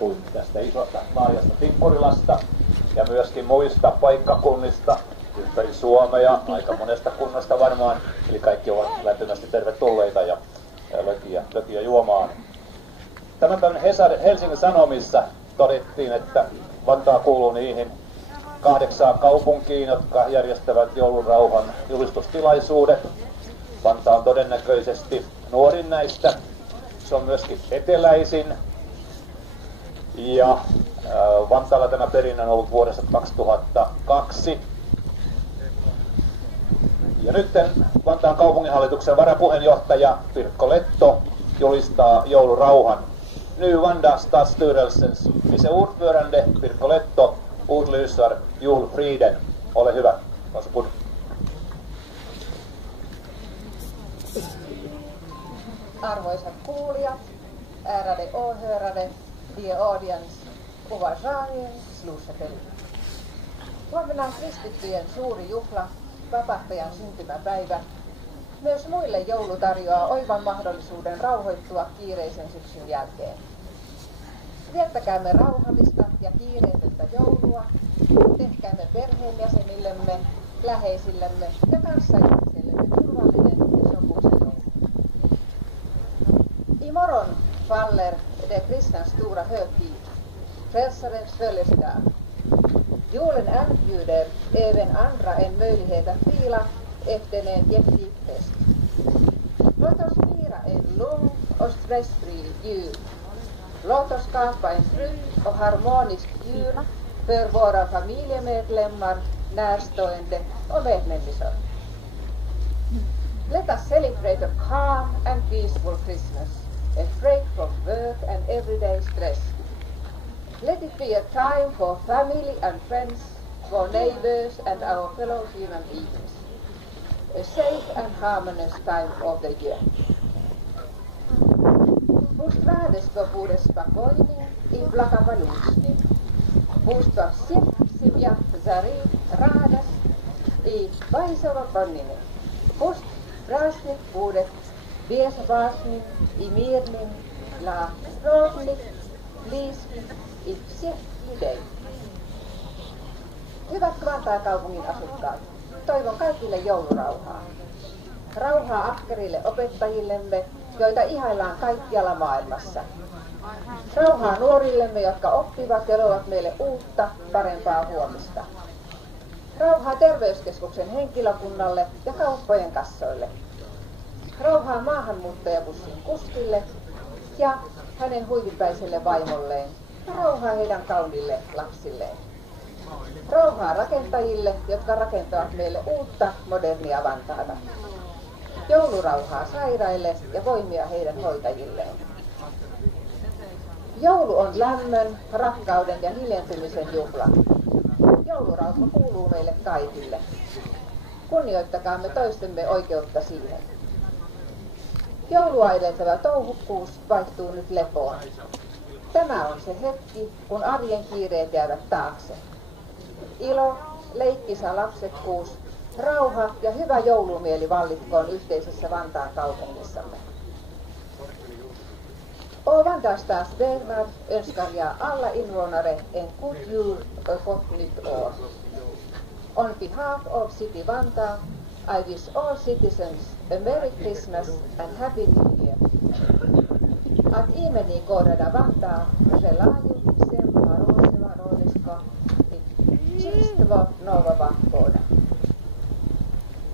kuin tästä isosta laajasta Tikkurilasta ja myöskin muista paikkakunnista ympäri Suomea, aika monesta kunnasta varmaan, eli kaikki ovat lämpimästi tervetulleita ja lökiä juomaan. Tämän päivän Helsingin Sanomissa todettiin, että Vantaa kuuluu niihin 8 kaupunkiin, jotka järjestävät joulurauhan julistustilaisuudet. Vantaa on todennäköisesti nuorin näistä. Se on myöskin eteläisin. Ja Vantaalla tämä perinne on ollut vuodesta 2002. Ja nyt Vantaan kaupunginhallituksen varapuheenjohtaja Pirkko Letto julistaa joulurauhan. Nu Vanda Stadsstyrelsens viceordförande Pirkko Letto utlyser julfriden. Ole hyvä. Varsågod. Arvoisat kuulijat, ärade åhörare, die audience, уважаемые слушатели. Huomenna on kristittyjen suuri juhla, vapahtajan syntymäpäivä. Myös muille joulu tarjoaa oivan mahdollisuuden rauhoittua kiireisen syksyn jälkeen. Viettäkäämme rauhallista ja kiireetöntä joulua. Tehkäämme perheenjäsenillemme, läheisillemme ja kanssaihmisillemme turvallinen ja sopuisa joulu. Imorgon faller det kristna stora högtid, Frälsarens födelsedag. Julen erbjuder även andra en möjlighet att vila efter en jäktig fest. Låt oss fira en lugn och stressfri jul. Låt oss skapa en trygg och harmonisk jul för våra familjemedlemmar, närstående och medmänniskor. Let us celebrate a calm and peaceful Christmas, a break from work and everyday stress. Let it be a time for family and friends, for neighbors and our fellow human beings. A safe and harmonious time of the year. Pust värdeskapure spokojnie I благополучnie. Pust во всех семьях зари радость и весело помнение. Pust праздник будет безопасным и мирным для родных, близких и всех людей. Hyvät Vantaan kaupungin asukkaat, toivon kaikille joulurauhaa. Rauhaa ahkerille opettajillemme, joita ihaillaan kaikkialla maailmassa. Rauhaa nuorillemme, jotka oppivat ja luovat meille uutta, parempaa huomista. Rauhaa terveyskeskuksen henkilökunnalle ja kauppojen kassoille. Rauhaa maahanmuuttajabussin kuskille ja hänen huivipäiselle vaimolleen. Ja rauhaa heidän kaunille lapsilleen. Rauhaa rakentajille, jotka rakentavat meille uutta, modernia Vantaata. Joulurauhaa sairaille ja voimia heidän hoitajilleen. Joulu on lämmön, rakkauden ja hiljentymisen juhla. Joulurauha kuuluu meille kaikille. Kunnioittakaamme toistemme oikeutta siihen. Joulua edeltävä touhukkuus vaihtuu nyt lepoon. Tämä on se hetki, kun arjen kiireet jäävät taakse. Ilo, leikkisä lapsekkuus, rauha ja hyvä joulumieli vallitkoon yhteisessä Vantaan kaupungissamme. Ovanstående stadsdelsnämnd önskar jag alla invånare en god jul och gott nytt år. On behalf of City Vantaa, I wish all citizens a Merry Christmas and Happy New Year. Att imeni kohdada Vantaa želaju всем хорошего Рождества и чистого Нового года.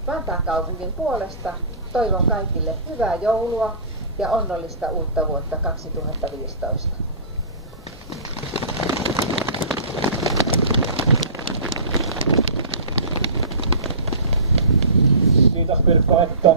Vantaan kaupungin puolesta toivon kaikille hyvää joulua ja onnollista uutta vuotta 2015. Kiitos Pirkko Letto.